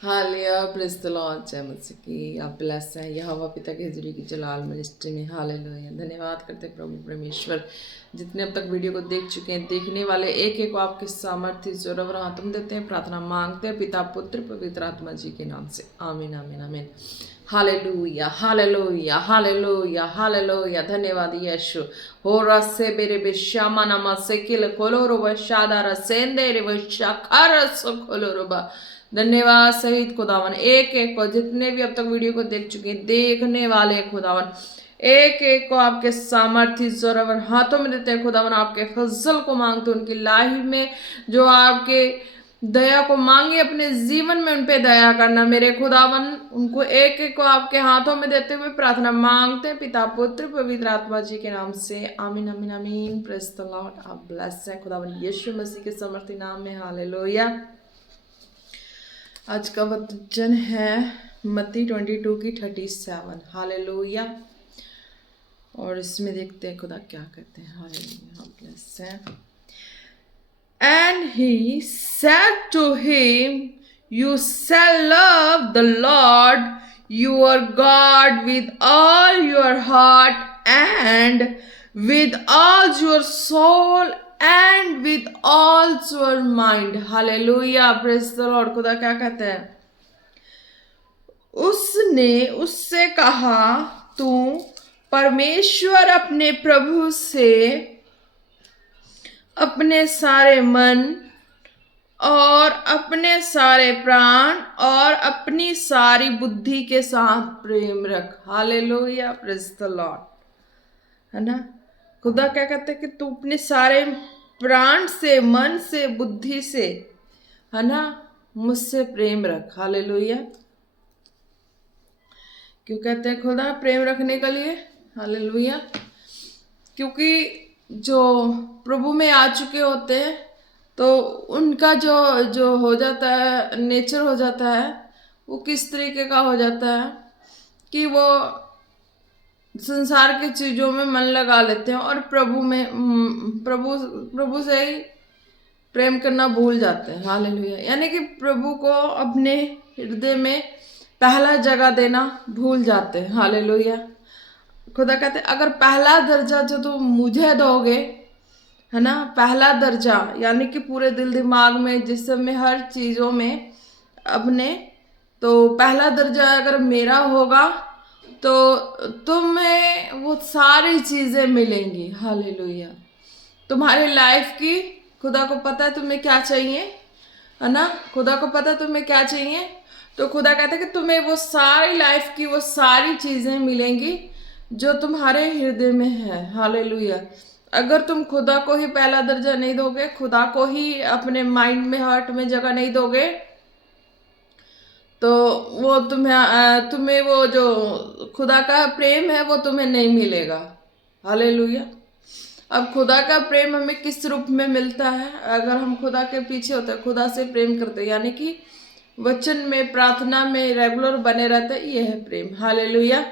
Hallelujah, praise the Lord, जय मसीह की। आप ब्लेस हैं यहोवा पिता के हजूरी की जलाल मिनिस्ट्री में। हालेलुया, धन्यवाद करते हैं प्रभु परमेश्वर, जितने अब तक वीडियो को देख चुके हैं, देखने वाले एक एक को आपके सामर्थ्य जोरवर हाथ में देते हैं। प्रार्थना मांगते हैं पिता पुत्र पवित्र आत्मा जी के नाम से, आमीन आमीन आमीन। हालेलुया हालेलुया हालेलुया हालेलुया, धन्यवाद यीशु। हो रसे बेरे बेश्यामा नमा से किल कोलोरो बशादा रसेंदे रे बशाखा रसो कोलोरो बा। धन्यवाद सहित खुदावन एक एक को, जितने भी अब तक वीडियो को देख चुके हैं, देखने वाले खुदावन एक एक को आपके सामर्थ्य जोरावर हाथों में देते हैं खुदावन। आपके फजल को मांगते उनकी लाइफ में जो आपके दया को मांगे, अपने जीवन में उन पे दया करना मेरे खुदावन। उनको एक एक को आपके हाथों में देते हुए प्रार्थना मांगते हैं पिता पुत्र पवित्र आत्मा जी के नाम से, आमीन आमीन आमीन। Praise the Lord. आप ब्लेस हैं खुदावन यीशु मसीह के समर्थी नाम में। हालेलुया। आज का वचन है मत्ती 22 की 37। हालेलुया। और इसमें देखते हैं खुदा क्या कहते हैं। हालेलुया, ब्लेस है। And he said to him, you shall love the Lord your God with all your heart and with all your soul and with all your mind. Hallelujah, praise the Lord। खुदा क्या कहते हैं? उसने उससे कहा, तू परमेश्वर अपने प्रभु से अपने सारे मन और अपने सारे प्राण और अपनी सारी बुद्धि के साथ प्रेम रख। Hallelujah, praise the Lord. है ना, खुदा क्या कहते हैं कि तू अपने सारे प्राण से, मन से, बुद्धि से, है ना, मुझसे प्रेम रख। हालेलुया। क्यों कहते हैं खुदा प्रेम रखने के लिए? हालेलुया। क्योंकि जो प्रभु में आ चुके होते हैं तो उनका जो जो हो जाता है, नेचर हो जाता है, वो किस तरीके का हो जाता है कि वो संसार की चीज़ों में मन लगा लेते हैं और प्रभु से ही प्रेम करना भूल जाते हैं। हालेलुया। यानी कि प्रभु को अपने हृदय में पहला जगह देना भूल जाते हैं। हालेलुया। खुदा कहते अगर पहला दर्जा जो तुम मुझे दोगे, है ना, पहला दर्जा यानी कि पूरे दिल दिमाग में, जिस्म में, हर चीज़ों में अपने, तो पहला दर्जा अगर मेरा होगा तो तुम्हें वो सारी चीज़ें मिलेंगी। हालेलुया। तुम्हारी लाइफ की, खुदा को पता है तुम्हें क्या चाहिए, है ना, खुदा को पता है तुम्हें क्या चाहिए। तो खुदा कहता है कि तुम्हें वो सारी लाइफ की वो सारी चीज़ें मिलेंगी जो तुम्हारे हृदय में है। हालेलुया। अगर तुम खुदा को ही पहला दर्जा नहीं दोगे, खुदा को ही अपने माइंड में, हार्ट में जगह नहीं दोगे, तो वो तुम्हें वो जो खुदा का प्रेम है वो तुम्हें नहीं मिलेगा। हालेलुया। अब खुदा का प्रेम हमें किस रूप में मिलता है? अगर हम खुदा के पीछे होते हैं, खुदा से प्रेम करते हैं, यानी कि वचन में, प्रार्थना में रेगुलर बने रहते हैं, ये है प्रेम। हालेलुया।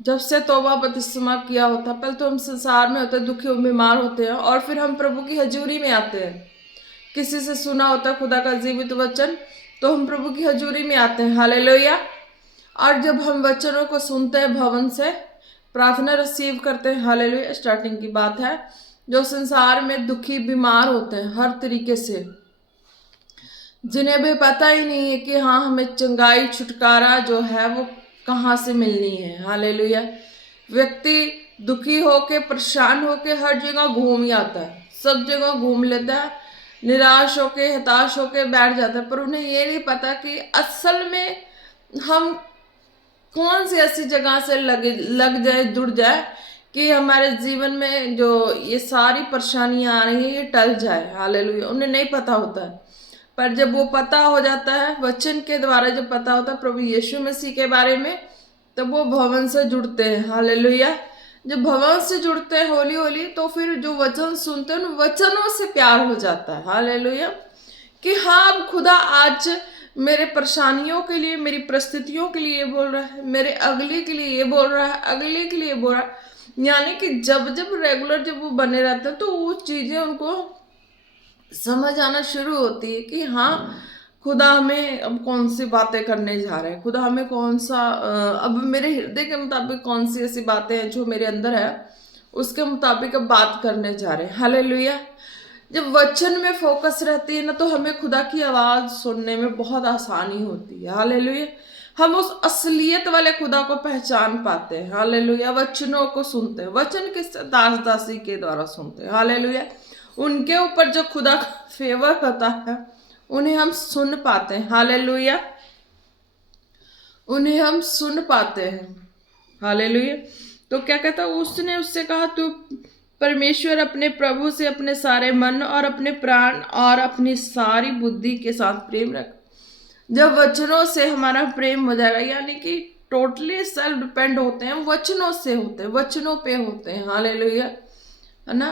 जब से तौबा बपतिस्मा किया होता, पहले तो हम संसार में होते हैं, दुखी और बीमार होते हैं, और फिर हम प्रभु की हजूरी में आते हैं। किसी से सुना होता खुदा का जीवित वचन, तो हम प्रभु की हजूरी में आते हैं। हालेलुया। और जब हम वचनों को सुनते हैं, भवन से प्रार्थना रिसीव करते हैं। हालेलुया। स्टार्टिंग की बात है, जो संसार में दुखी बीमार होते हैं हर तरीके से, जिन्हें भी पता ही नहीं है कि हाँ हमें चंगाई, छुटकारा जो है वो कहाँ से मिलनी है। हालेलुया। व्यक्ति दुखी होके, परेशान होके हर जगह घूम ही आता है, सब जगह घूम लेता है, निराश होके, हताश होके बैठ जाता है, पर उन्हें ये नहीं पता कि असल में हम कौन सी ऐसी जगह से लग जाए, जुड़ जाए कि हमारे जीवन में जो ये सारी परेशानियां आ रही हैं ये टल जाए। हालेलुया। उन्हें नहीं पता होता है, पर जब वो पता हो जाता है, वचन के द्वारा जब पता होता है प्रभु यीशु मसीह के बारे में, तब वो भवन से जुड़ते हैं। हालेलुया। जब भवन से जुड़ते हैं होली होली, तो फिर जो वचन सुनते हैं उन वचनों से प्यार हो जाता है। हालेलुया। कि हाँ अब खुदा आज मेरे परेशानियों के लिए, मेरी परिस्थितियों के लिए बोल रहा है, मेरे अगले के लिए ये बोल रहा है, अगले के लिए बोल रहा है। यानी कि जब जब रेगुलर जब वो बने रहते हैं तो वो चीज़ें उनको समझ आना शुरू होती है कि हाँ खुदा हमें अब कौन सी बातें करने जा रहे हैं, खुदा हमें कौन सा अब मेरे हृदय के मुताबिक कौन सी ऐसी बातें हैं जो मेरे अंदर है, उसके मुताबिक अब बात करने जा रहे हैं। हालेलुया। जब वचन में फोकस रहती है ना, तो हमें खुदा की आवाज सुनने में बहुत आसानी होती है। हालेलुया। हम उस असलियत वाले खुदा को पहचान पाते हैं। हालेलुया। वचनों को सुनते हैं। वचन किस दास दासी के द्वारा सुनते हैं। हालेलुया। उनके ऊपर जो खुदा का फेवर होता है, उन्हें हम सुन पाते हैं। हालेलुया। उन्हें हम सुन पाते हैं। हालेलुया। तो क्या कहता, उसने उससे कहा, तू परमेश्वर अपने प्रभु से अपने सारे मन और अपने प्राण और अपनी सारी बुद्धि के साथ प्रेम रख। जब वचनों से हमारा प्रेम हो जाएगा, यानी कि टोटली सेल्फ डिपेंड होते हैं, वचनों से होते हैं, वचनों पे होते हैं। हालेलुया। है ना।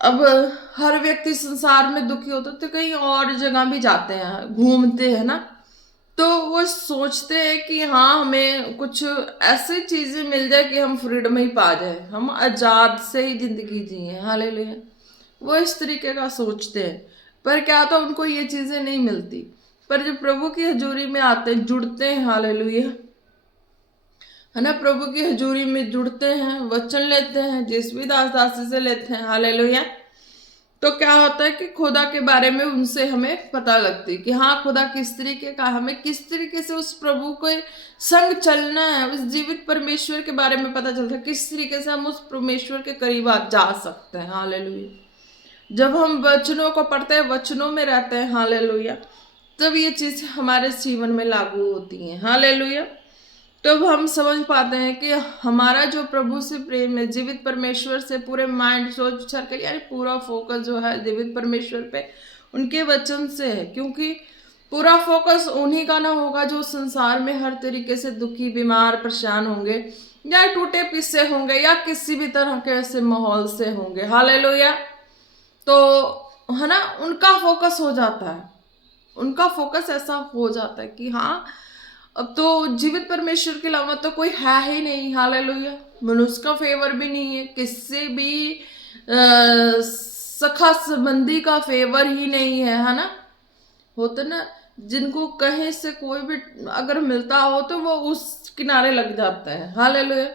अब हर व्यक्ति संसार में दुखी होता है तो कहीं और जगह भी जाते हैं, घूमते हैं ना, तो वो सोचते हैं कि हाँ हमें कुछ ऐसी चीजें मिल जाए कि हम फ्रीडम ही पा जाए, हम आजाद से ही जिंदगी जिए। हालेलुया। वो इस तरीके का सोचते हैं, पर क्या होता, उनको ये चीजें नहीं मिलती। पर जब प्रभु की हजूरी में आते हैं, जुड़ते हैं, हालेलुया, है ना, प्रभु की हजूरी में जुड़ते हैं, वचन लेते हैं, जिस भी दास दासी से लेते हैं, हालेलुया, तो क्या होता है कि खुदा के बारे में उनसे हमें पता लगती है कि हाँ खुदा किस तरीके का, हमें किस तरीके से उस प्रभु को संग चलना है, उस जीवित परमेश्वर के बारे में पता चलता है, किस तरीके से हम उस परमेश्वर के करीब जा सकते हैं। हालेलुया। जब हम वचनों को पढ़ते हैं, वचनों में रहते हैं, हालेलुया, तब ये चीज हमारे जीवन में लागू होती है। हालेलुया। तब हम समझ पाते हैं कि हमारा जो प्रभु से प्रेम है, जीवित परमेश्वर से पूरे माइंड सोच विचार कर, यानी पूरा फोकस जो है जीवित परमेश्वर पे, उनके वचन से है। क्योंकि पूरा फोकस उन्हीं का ना होगा जो संसार में हर तरीके से दुखी, बीमार, परेशान होंगे, या टूटे पिसे होंगे, या किसी भी तरह के ऐसे माहौल से होंगे। हालेलुया। तो है ना, उनका फोकस हो जाता है, उनका फोकस ऐसा हो जाता है कि हाँ अब तो जीवित परमेश्वर के अलावा तो कोई है ही नहीं। हालेलुया। मनुष्य का फेवर भी नहीं है, किसी भी सखा संबंधी का फेवर ही नहीं है ना। होते ना, जिनको कहीं से कोई भी अगर मिलता हो तो वो उस किनारे लग जाता है। हालेलुया।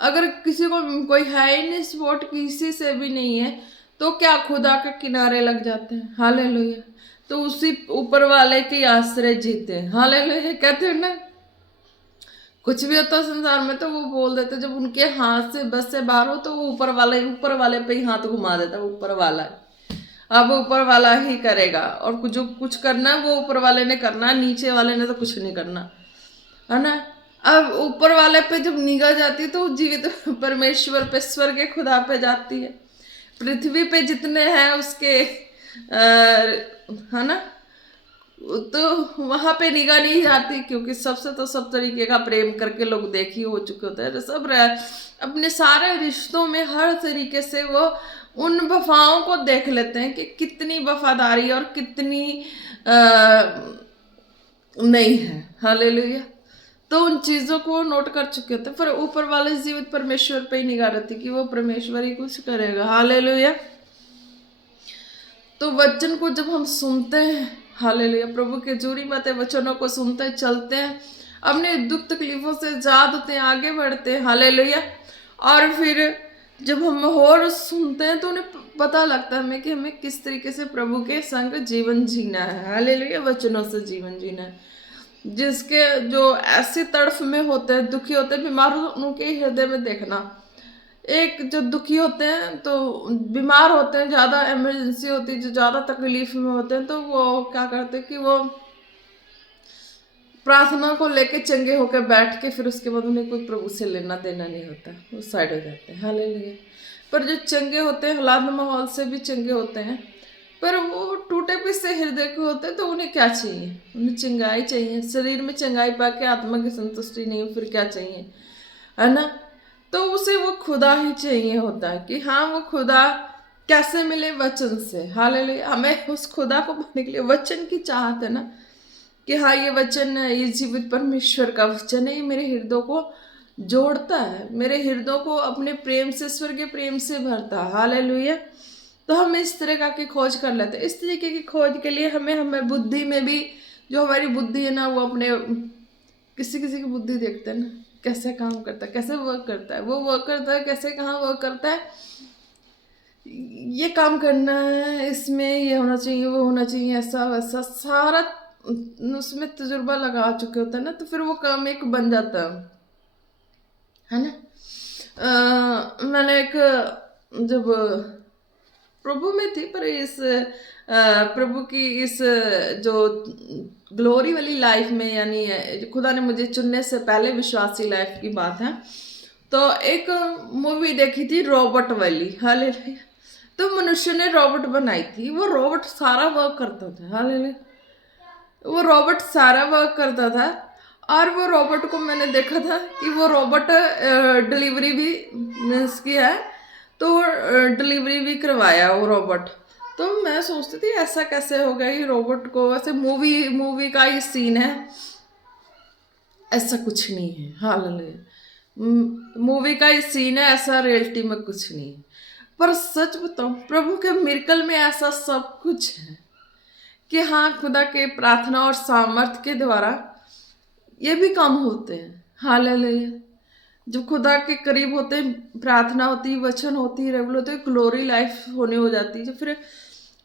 अगर किसी को कोई है ही नहीं, सपोर्ट किसी से भी नहीं है, तो क्या खुदा के किनारे लग जाते हैं। हालेलुया। तो उसी ऊपर वाले के आश्रय जीते हैं। हालेलुया। कहते हैं ना, कुछ भी होता है संसार में तो वो बोल देते, जब उनके हाथ से बस से बाहर हो तो वो ऊपर वाले पे ही हाथ घुमा देता है, ऊपर वाला है, अब ऊपर वाला ही करेगा, और जो कुछ करना है वो ऊपर वाले ने करना है, नीचे वाले ने तो कुछ नहीं करना, है ना। अब ऊपर वाले पे जब निगाह जाती है तो जीवित परमेश्वर पे, स्वर्ग के खुदा पे जाती है। पृथ्वी पे जितने हैं उसके है ना, तो वहां पे निगाह नहीं जाती, क्योंकि सबसे तो सब तरीके का प्रेम करके लोग देखी हो चुके होते हैं, सब अपने सारे रिश्तों में हर तरीके से वो उन वफाओं को देख लेते हैं कि कितनी वफादारी और कितनी नहीं है। हालेलुया। तो उन चीजों को नोट कर चुके होते हैं, पर ऊपर वाले जीवित परमेश्वर पे ही निगाह रहती कि वो परमेश्वर ही कुछ करेगा। हालेलुया। तो वचन को जब हम सुनते हैं, हालेलुया, प्रभु के जोरी बातें वचनों को सुनते हैं, चलते हैं, अपने दुख तकलीफों से आजाद होते हैं, आगे बढ़ते हैं। हालेलुया। और फिर जब हम और सुनते हैं तो उन्हें पता लगता है हमें कि हमें किस तरीके से प्रभु के संग जीवन जीना है। हालेलुया। वचनों से जीवन जीना है। जिसके जो ऐसी तड़फ में होते हैं, दुखी होते हैं, बीमार होते हैं, उनके हृदय में देखना, एक जो दुखी होते हैं तो बीमार होते हैं, ज़्यादा इमरजेंसी होती है, जो ज़्यादा तकलीफ में होते हैं, तो वो क्या करते हैं कि वो प्रार्थना को लेके चंगे होकर बैठ के फिर उसके बाद उन्हें कोई प्रभु से लेना देना नहीं होता, वो साइड हो जाते हैं। हालेलुया। पर जो चंगे होते हैं, हालात माहौल से भी चंगे होते हैं, पर वो टूटे पिसे हृदय के होते हैं, तो उन्हें क्या चाहिए? उन्हें चंगाई चाहिए। शरीर में चंगाई पाके आत्मा की संतुष्टि नहीं, फिर क्या चाहिए, है ना। तो उसे वो खुदा ही चाहिए होता है कि हाँ वो खुदा कैसे मिले? वचन से। हालेलुया। हमें उस खुदा को पाने के लिए वचन की चाहत है ना, कि हाँ ये वचन है, ये जीवित परमेश्वर का वचन है, ये मेरे हृदय को जोड़ता है, मेरे हृदय को अपने प्रेम से, स्वर्गीय प्रेम से भरता है। हालेलुया। तो हम इस तरह की खोज कर लेते हैं। इस तरीके की खोज के लिए हमें बुद्धि में भी, जो हमारी बुद्धि है ना, वो अपने किसी किसी की बुद्धि देखते हैं ना, कैसे काम करता है, कैसे वर्क करता है, वो वर्क करता है, कैसे कहाँ वर्क करता है, ये काम करना है, इसमें ये होना चाहिए, वो होना चाहिए, ऐसा वैसा सारा उसमें तजुर्बा लगा चुके होता है ना, तो फिर वो काम एक बन जाता है ना। मैंने एक, जब प्रभु में थी, पर इस प्रभु की इस जो ग्लोरी वाली लाइफ में, यानी खुदा ने मुझे चुनने से पहले विश्वासी लाइफ की बात है, तो एक मूवी देखी थी रोबोट वाली। हालेलुया। तो मनुष्य ने रोबोट बनाई थी, वो रोबोट सारा वर्क करता था। हालेलुया। वो रोबोट सारा वर्क करता था, और वो रोबोट को मैंने देखा था कि वो रोबोट डिलीवरी भी मीन्स की है, तो डिलीवरी भी करवाया वो रोबोट। तो मैं सोचती थी ऐसा कैसे हो गया, ये रोबोट को, वैसे मूवी का ही सीन है, ऐसा कुछ नहीं है। हालेलुया। मूवी का ही सीन है, ऐसा रियलिटी में कुछ नहीं है। पर सच बताऊं, प्रभु के मिरेकल में ऐसा सब कुछ है कि हाँ, खुदा के प्रार्थना और सामर्थ के द्वारा ये भी काम होते हैं। हालेलुया। जब खुदा के करीब होते हैं, प्रार्थना होती है, वचन होती है, रेगुलर होती है, ग्लोरी लाइफ होने हो जाती है, जो फिर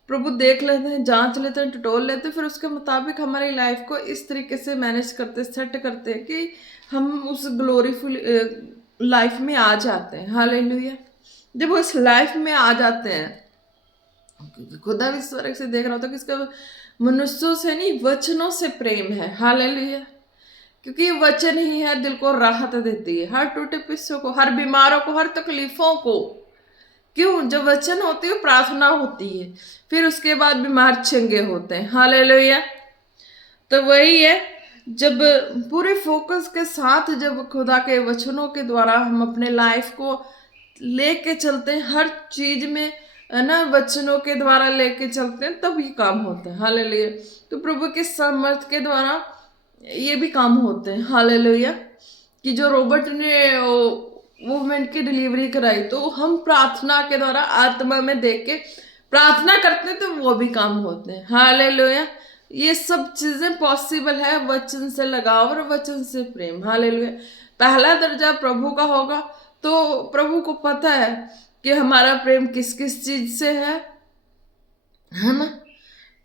प्रभु देख लेते हैं, जांच लेते हैं, टटोल लेते हैं, फिर उसके मुताबिक हमारी लाइफ को इस तरीके से मैनेज करते, सेट करते हैं कि हम उस ग्लोरीफुल लाइफ में आ जाते हैं। हालेलुया। जब वो इस लाइफ में आ जाते हैं, क्योंकि खुदा भी स्वर्ग से देख रहा होता है कि इसका मनुष्यों से नहीं, वचनों से प्रेम है। हालेलुया। क्योंकि ये वचन ही है, दिल को राहत देती है, हर टूटे पिस्सों को, हर बीमारों को, हर तकलीफों को। क्यों? जब वचन होती है, प्रार्थना होती है, फिर उसके बाद बीमार चंगे होते हैं। हालेलुया। तो वही है, जब पूरे फोकस के साथ जब खुदा के वचनों के द्वारा हम अपने लाइफ को लेके चलते हैं, हर चीज में है ना, वचनों के द्वारा लेके चलते हैं, तब ये काम होता है। हालेलुया। तो प्रभु के सामर्थ के द्वारा ये भी काम होते हैं। हालेलुया। कि जो रोबोट ने वुमेन की डिलीवरी कराई, तो हम प्रार्थना के द्वारा आत्मा में देख के प्रार्थना करते हैं, तो वो भी काम होते हैं। हालेलुया। ये सब चीजें पॉसिबल है वचन से लगाव और वचन से प्रेम। हालेलुया। पहला दर्जा प्रभु का होगा, तो प्रभु को पता है कि हमारा प्रेम किस किस चीज से है ना।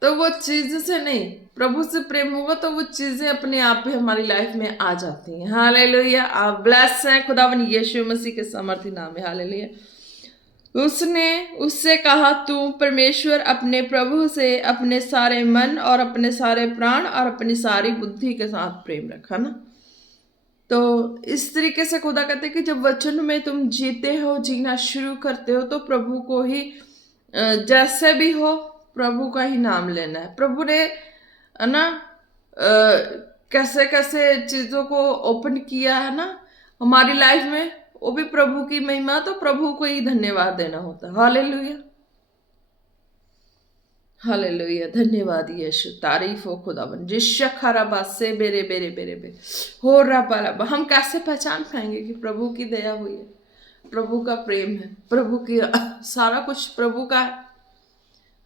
तो वो चीज से नहीं, प्रभु से प्रेम होगा तो वो चीजें अपने आप ही हमारी लाइफ में आ जाती हैं। हालेलुया। आप ब्लेस हैं खुदावन यीशु मसीह के सामर्थी नाम में। हालेलुया। उसने उससे कहा, तू परमेश्वर अपने प्रभु से अपने सारे मन और अपने सारे प्राण और अपनी सारी बुद्धि के साथ प्रेम रखा ना। तो इस तरीके से खुदा कहते हैं कि जब वचन में तुम जीते हो, जीना शुरू करते हो, तो प्रभु को ही जैसे भी हो प्रभु का ही नाम लेना है। प्रभु ने है ना कैसे कैसे चीजों को ओपन किया है ना हमारी लाइफ में, वो भी प्रभु की महिमा, तो प्रभु को ही धन्यवाद देना होता है। हालेलुया। हालेलुया। धन्यवाद यीशु, तारीफ हो खुदावन। जिशखराबा से बेरे बेरे बेरे बे हो रहा। हम कैसे पहचान पाएंगे कि प्रभु की दया हुई है, प्रभु का प्रेम है, प्रभु की सारा कुछ प्रभु का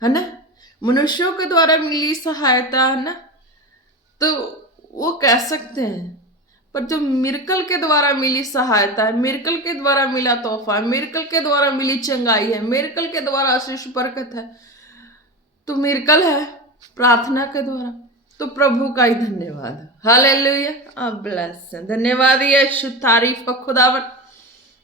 है ना। मनुष्यों के द्वारा मिली सहायता है ना, तो वो कह सकते हैं, पर जो मिरेकल के द्वारा मिली सहायता है, मिरेकल के द्वारा मिला तोहफा है, मिरेकल के द्वारा मिली चंगाई है, मिरेकल के द्वारा आशीष बरकत है, तो मिरेकल है प्रार्थना के द्वारा, तो प्रभु का ही धन्यवाद। हालेलुया। आप ब्लेस हैं। धन्यवाद यीशु, तारीफ का खुदावन।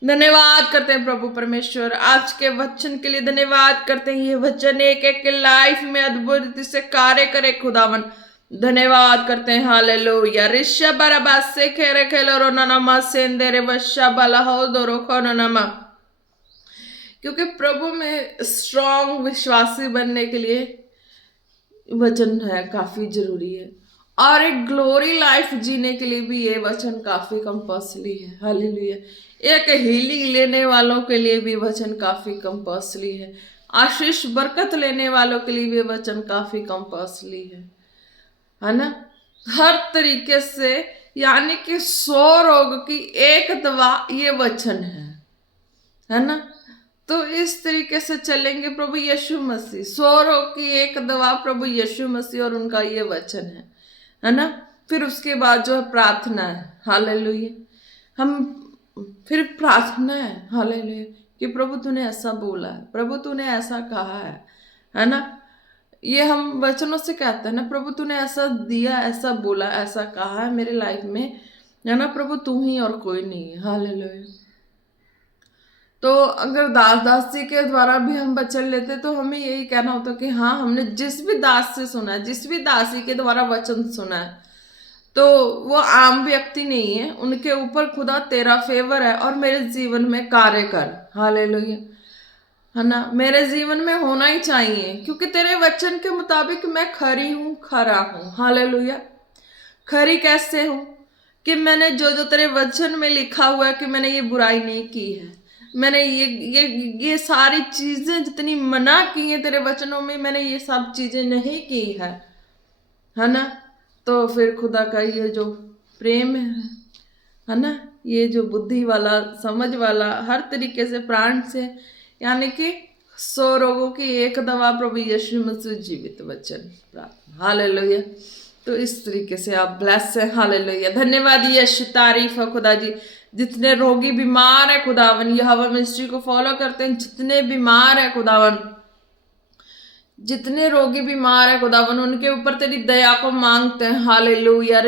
धन्यवाद करते हैं प्रभु परमेश्वर आज के वचन के लिए। धन्यवाद करते हैं, ये वचन एक एक के लाइफ में अद्भुत रीति से कार्य करे खुदावन। धन्यवाद करते हैं। हालेलुया। ऋषा बराबा से खेरे खेलो रो ननमा सेंदेरे वशा बला हो दो रोको ननमा। क्योंकि प्रभु में स्ट्रॉन्ग विश्वासी बनने के लिए वचन है काफी जरूरी है, और एक ग्लोरी लाइफ जीने के लिए भी ये वचन काफी कंपल्सरी है। हालेलुया। एक हीलिंग लेने वालों के लिए भी वचन काफी कंपल्सरी है, आशीष बरकत लेने वालों के लिए भी वचन काफी कंपल्सरी है ना। हर तरीके से, यानी कि 100 रोग की एक दवा ये वचन है ना। तो इस तरीके से चलेंगे प्रभु यीशु मसीह। 100 रोग की एक दवा प्रभु यीशु मसीह और उनका ये वचन है ना। फिर उसके बाद जो है प्रार्थना है, हालेलुया। हम फिर प्रार्थना है, हालेलुया, कि प्रभु तूने ऐसा बोला है, प्रभु तूने ऐसा कहा है ना। ये हम वचनों से कहते हैं ना, प्रभु तूने ऐसा दिया, ऐसा बोला, ऐसा कहा है मेरे लाइफ में, है ना प्रभु, तू ही और कोई नहीं है, हालेलुया। तो अगर दास दासी के द्वारा भी हम वचन लेते तो हमें यही कहना होता कि हाँ, हमने जिस भी दास से सुना है, जिस भी दासी के द्वारा वचन सुना है, तो वो आम व्यक्ति नहीं है, उनके ऊपर खुदा तेरा फेवर है और मेरे जीवन में कार्य कर, हालेलुया, है ना। मेरे जीवन में होना ही चाहिए, क्योंकि तेरे वचन के मुताबिक मैं खरी हूं, खरा हूं, हालेलुया। खरी कैसे हूं? कि मैंने जो जो तेरे वचन में लिखा हुआ है कि मैंने ये बुराई नहीं की है, मैंने ये सारी चीजें जितनी मना की हैं तेरे वचनों में, मैंने ये सब चीजें नहीं की है ना। तो फिर खुदा का ये जो प्रेम है ना, ये जो बुद्धि वाला, समझ वाला, हर तरीके से प्राण से, यानी कि 100 रोगों की एक दवा प्रभु यीशु मसीह जीवित वचन, प्रार्थना, हालेलुया। तो इस तरीके से आप ब्लेस है, हालेलुया। धन्यवाद यीशु, तारीफ है खुदा जी। जितने रोगी बीमार है खुदावन, ये हवा मिनिस्ट्री को फॉलो करते हैं, जितने बीमार है खुदावन, जितने रोगी बीमार है खुदावन, उनके ऊपर तेरी दया को मांगते हैं, हालेलुया।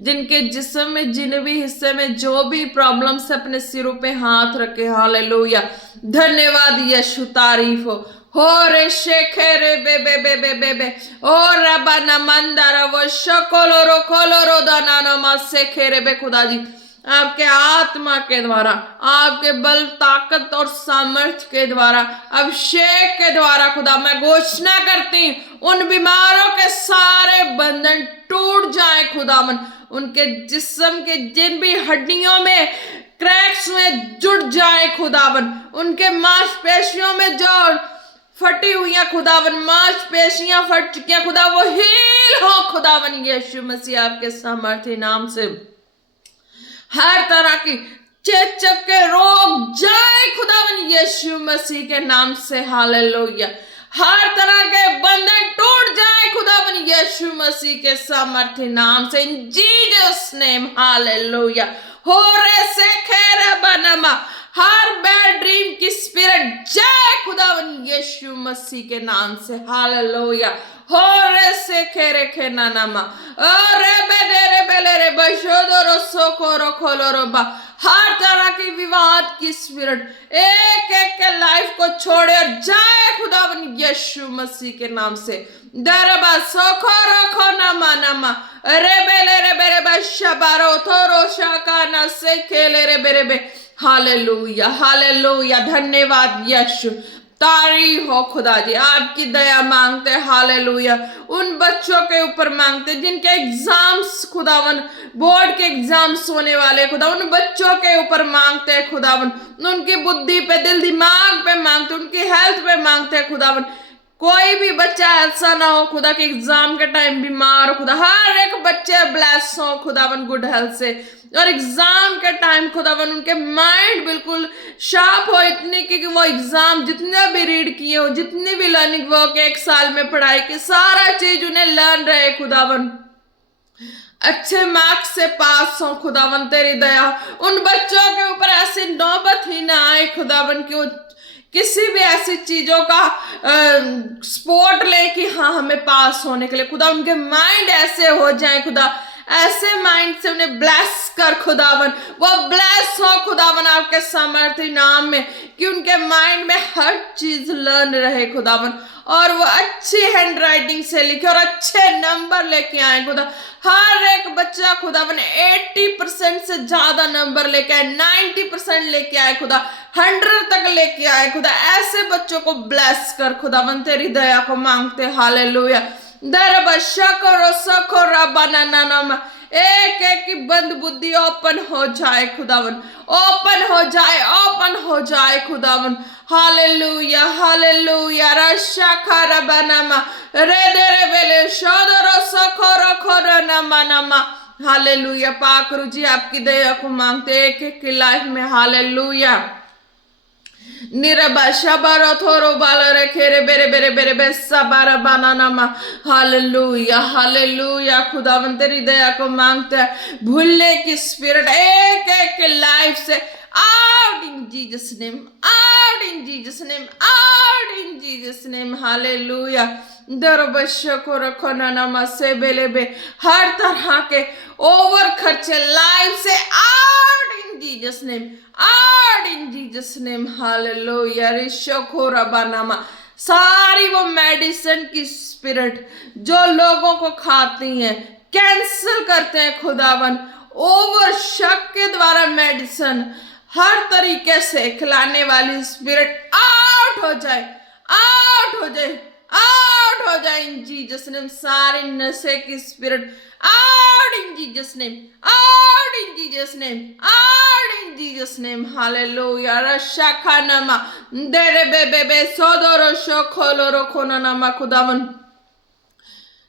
जिनके जिस्म में, जिन भी हिस्से में जो भी प्रॉब्लम्स है, अपने सिरों पे हाथ रखे, हालेलुया। धन्यवाद यीशु, तारीफ हो रे शेखे रे बे बे बे बे बे बे ओ रबा न मंदारा वो शकोलो रो खोलो रो दाना नमा शेखे रे बे खुदा जी, आपके आत्मा के द्वारा, आपके बल, ताकत और सामर्थ्य के द्वारा, अभिषेक के द्वारा खुदा मैं घोषणा करती हूं, उन बीमारों के सारे बंधन टूट जाए खुदावन। उनके जिस्म के जिन भी हड्डियों में क्रैक्स में जुड़ जाए खुदावन, उनके मांसपेशियों में जो फटी हुई खुदावन, मांसपेशियां फट चुकी हैं खुदा, वो हील हो खुदावन यीशु मसीह आपके सामर्थ्य नाम से। हर तरह की चेचक के रोग जाए खुदावन यीशु मसीह के नाम से, हालेलुया। हर तरह के बंधन टूट जाए खुदावन यीशु मसीह के सामर्थ्य नाम से, इन जीसस नेम, हालेलुया। हो रे से खेरे बनमा, हर बैड ड्रीम की स्पिरिट जाए खुदावन यीशु मसीह के नाम से, हालेलुया। हो रे से खेरे खेना नामा, अरे बेले रे बेले रे बशोदो रो सोको रो खोलो रो बा, हर तरह की विवाद की स्पिरिट एक एक के लाइफ को छोड़े और जाए खुदावन यीशु मसीह के नाम से। दरबा सोको रखो नामा नामा, अरे बेले रे बेरे बशबारो थोरो शाकाना से खेले रे बेरे बे, हालेलुया, हालेलुया। धन्यवाद यीशु, तारीफ हो खुदा जी। आपकी दया मांगते, हालेलुया। उन बच्चों के ऊपर मांगते जिनके एग्जाम्स खुदावन, बोर्ड के एग्जाम्स होने वाले खुदा, उन बच्चों के ऊपर मांगते हैं खुदावन, उनकी बुद्धि पे, दिल दिमाग पे मांगते, उनकी हेल्थ पे मांगते हैं खुदावन। कोई भी बच्चा ऐसा ना हो खुदा के एग्जाम के टाइम बीमार हो खुदा, हर एक बच्चे ब्लेस हो खुदावन गुड हेल्थ से, और एग्जाम के टाइम खुदावन उनके माइंड बिल्कुल शार्प हो, इतनी कि वो एग्जाम जितने भी रीड किए हो, जितनी भी लर्निंग वर्क एक साल में पढ़ाई की, सारा चीज उन्हें लर्न रहे खुदावन, अच्छे मार्क्स से पास हो खुदावन। तेरी दया उन बच्चों के ऊपर ऐसी नौबत ही ना आए खुदावन कि वो किसी भी ऐसी चीजों का सपोर्ट ले कि हाँ हमें पास होने के लिए खुदा, उनके माइंड ऐसे हो जाए खुदा, ऐसे माइंड से उन्हें ब्लेस कर खुदावन, वो ब्लेस हो खुदावन आपके सामर्थ्य नाम में, कि उनके माइंड में हर चीज लर्न रहे खुदावन, और वो अच्छी हैंड राइटिंग से लिखे और अच्छे नंबर लेके आए खुदा। हर एक बच्चा खुदावन 80% से ज्यादा नंबर लेके आए, 90% लेके आए खुदा, 100 तक लेके आए खुदा। ऐसे बच्चों को ब्लेस कर खुदावन, तेरी दया को मांगते, हालेलुया। एक एक की बंद बुद्धि ओपन हो जाए खुदावन, ओपन हो जाए, ओपन हो जाए खुदावन, हालेलुया, हालेलुया। रशा खरा बनामा रे दे रे बेले शोदरो सखोरो खोरो नमा नमा, हालेलुया। पाक रुचि आपकी दया को मांगते एक एक की लाइफ में, हालेलुया। निरबा शबारो थोरो बालरे खेरे बेरे बेरे बेरे बेसा बारा बनाना मा। Hallelujah hallelujah. खुदावन तेरी दया को मांगते हैं, भूलने की स्पिरिट एक एक के लाइफ से out in Jesus name, out in Jesus name, out in Jesus name. Hallelujah. दरबशो को रखो नामा से बेलेबे हर तरह के ओवर खर्चे लाइफ से out in Jesus name, out in Jesus name. Hallelujah. रिशो को रबानामा सारी वो मेडिसिन की स्पिरिट जो लोगों को खाती हैं, कैंसिल करते हैं खुदावन। ओवर शक के द्वारा मेडिसिन हर तरीके से खिलाने वाली स्पिरिट आउट हो जाए, आउट हो जाए, आउट हो जाए इन जीसस नेम। सारे नशे की spirit out in Jesus name, out in Jesus name, out in Jesus name. Hallelujah. रशा खानामा देरे बेबे बे सोदोरो शो खोलो रो खोना नामा। खुदावन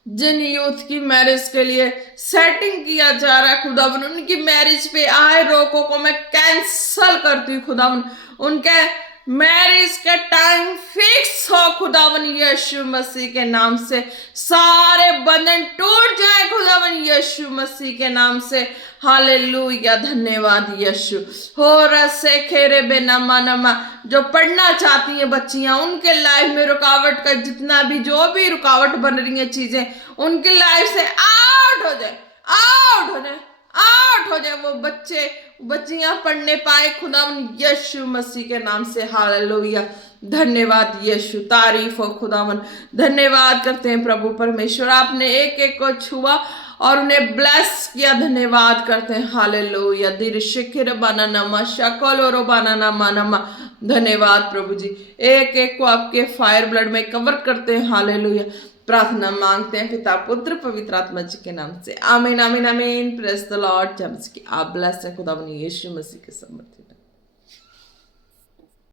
जिन यूथ की मैरिज के लिए सेटिंग किया जा रहा है खुदावन, उनकी मैरिज पे आए रोकों को मैं कैंसल करती हूँ खुदावन। उनके मैरिज का टाइम फिक्स हो खुदावन यीशु मसीह के नाम से। सारे बंधन टूट जाए खुदावन यीशु मसीह के नाम से। हालेलुया। धन्यवाद यीशु। हो रसे खेरे बे नमा नमा। जो पढ़ना चाहती हैं बच्चियां, उनके लाइफ में रुकावट का जितना भी जो भी रुकावट बन रही है चीजें, उनकी लाइफ से आउट हो जाए, आउट हो जाए, आउट हो जाए। वो बच्चे बच्चियां पढ़ने पाए खुदावन यीशु मसीह के नाम से। हालेलुया। धन्यवाद यीशु। तारीफ हो खुदावन। धन्यवाद करते हैं प्रभु परमेश्वर, आपने एक एक को छुआ और उन्हें ब्लेस किया। धन्यवाद करते हैं। हालेलुया। दिर शिखर बनाना शकोलो बनाना मानमा। धन्यवाद प्रभु जी। एक एक को आपके फायर ब्लड में कवर करते हैं। हालेलुया। प्रार्थना मांगते हैं पिता पुत्र पवित्र आत्मा जी के नाम से। आमीन आमीन आमीन। Praise the Lord. जब की आप ब्लेस है खुदावन यीशु मसीह के समर्थित।